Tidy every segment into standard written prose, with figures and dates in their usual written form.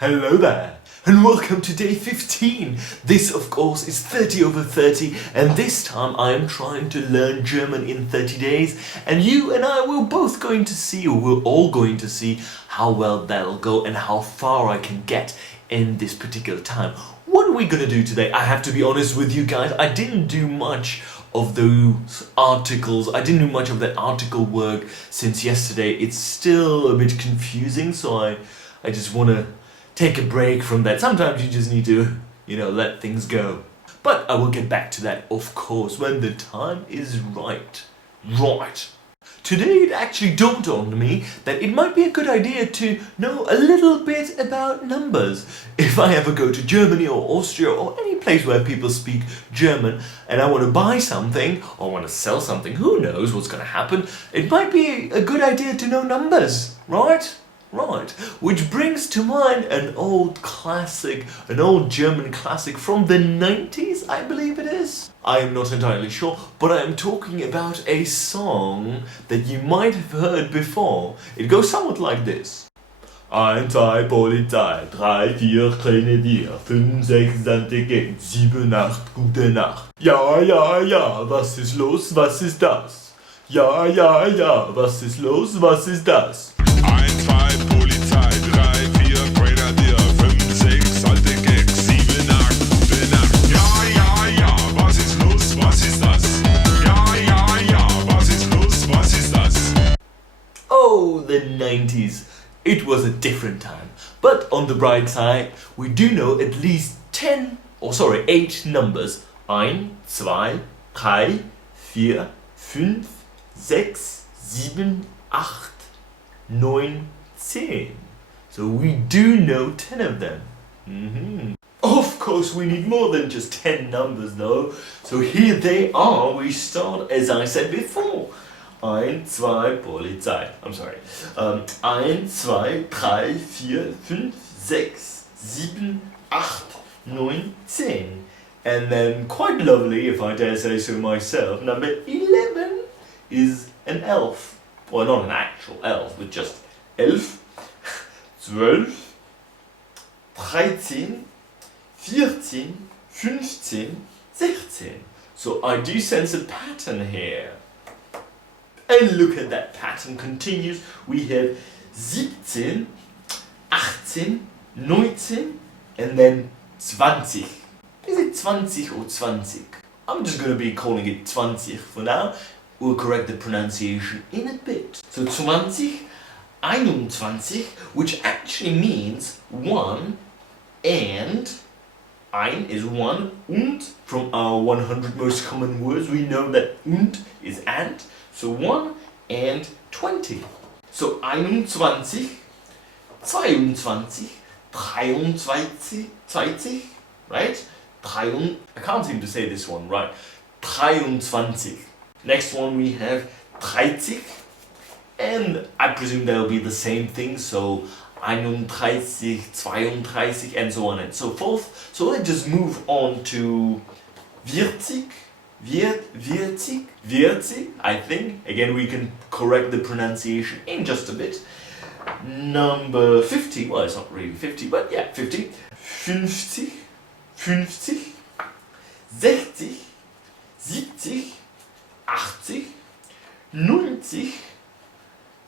Hello there, and welcome to day 15. This, of course, is 30 over 30, and this time I am trying to learn German in 30 days, and you and I will both going to see, or we're all going to see, how well that'll go and how far I can get in this particular time. What are we gonna do today? I have to be honest with you guys, I didn't do much of those articles. I didn't do much of that article work since yesterday. It's still a bit confusing, so I just want to take a break from that. Sometimes you just need to, let things go. But I will get back to that, of course, when the time is right. Right. Today it actually dawned on me that it might be a good idea to know a little bit about numbers. If I ever go to Germany or Austria or any place where people speak German and I want to buy something or want to sell something, who knows what's going to happen, it might be a good idea to know numbers, right? Right, which brings to mind an old classic, an old German classic from the 90s, I believe it is. I am not entirely sure, but I am talking about a song that you might have heard before. It goes somewhat like this. 1, 2, Polizei, 3, 4, Grenadier, 5, 6, Sandgegend, 7, 8, gute Nacht. Ja, ja, ja, was ist los, was ist das? Ja, ja, ja, was ist los, was ist das? 1, 2, Polizei, 3, 4, Grenadier, 5, 6, alte Gags, 7, 8, gute Nacht. Ja, ja, ja, was ist los, was ist das? Ja, ja, ja, was ist los, was ist das? Oh, the 90s. It was a different time. But on the bright side, we do know at least 8 numbers. 1, 2, 3, 4, 5, 6, 7, 8, 9, 10. So we do know 10 of them. Of course, we need more than just 10 numbers though. So here they are. We start as I said before. 1, 2, Polizei. I'm sorry. 1, 2, 3, 4, 5, 6, 7, 8, 9, 10. And then, quite lovely, if I dare say so myself, number 11 is an elf. Well, not an actual elf, but just 11, 12, 13, 14, 15, 16. So I do sense a pattern here. And look at that pattern continues. We have 17, 18, 19, and then 20. Is it 20 or 20? I'm just going to be calling it 20 for now. We'll correct the pronunciation in a bit. So 20, 21, which actually means 1 and, ein is 1, und, from our 100 most common words, we know that und is and, so 1 and 20. So 21, 22, 23, right? I can't seem to say this one right. 23. Next one we have 30, and I presume they'll be the same thing, so 31, 32, and so on and so forth. So let's just move on to 40, I think. Again, we can correct the pronunciation in just a bit. Number 50, well, it's not really 50, but yeah, 50. 50, 60, 70, 80, 90,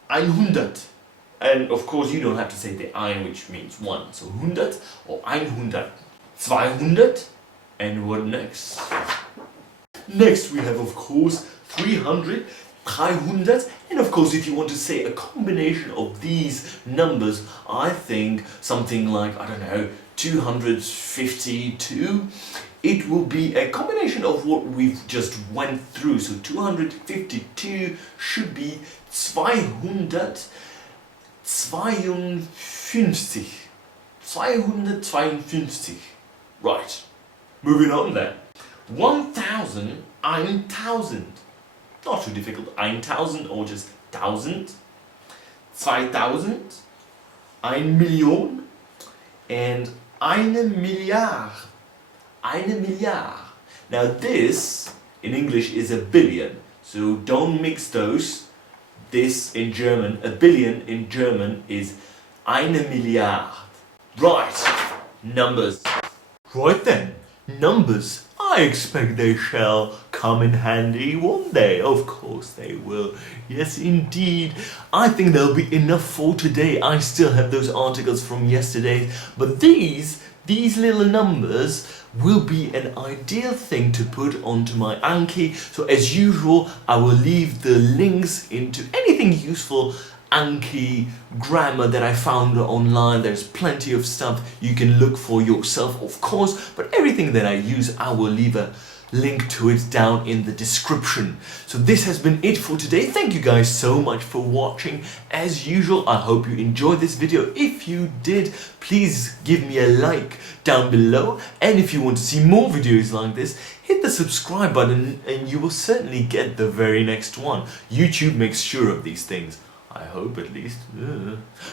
100. And of course you don't have to say the ein, which means 1. So 100 or 100. 200. And what next? Next we have, of course, 300, 300. And of course, if you want to say a combination of these numbers, I think something like, 252. It will be a combination of what we've just went through. So 252 should be 252. 252. Right. Moving on then. 1,000, 1,000. Not too difficult. 1,000 or just 1,000. 2,000. 1 Million. And 1 Milliard. 1 Milliard. Now this, in English, is a billion. So don't mix those. This in German, a billion in German is 1 Milliard. Right, numbers. Right then, numbers. I expect they shall come in handy one day. Of course they will. Yes, indeed. I think there'll be enough for today. I still have those articles from yesterday, but these little numbers will be an ideal thing to put onto my Anki. So as usual, I will leave the links into anything useful Anki grammar that I found online. There's plenty of stuff you can look for yourself, of course, but everything that I use, I will leave a link to it down in the description. So this has been it for today. Thank you guys so much for watching. As usual, I hope you enjoyed this video. If you did, please give me a like down below, and if you want to see more videos like this, hit the subscribe button and you will certainly get the very next one. YouTube makes sure of these things. I hope, at least.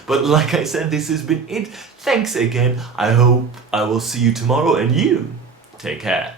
But like I said, this has been it. Thanks again. I hope I will see you tomorrow, and you take care.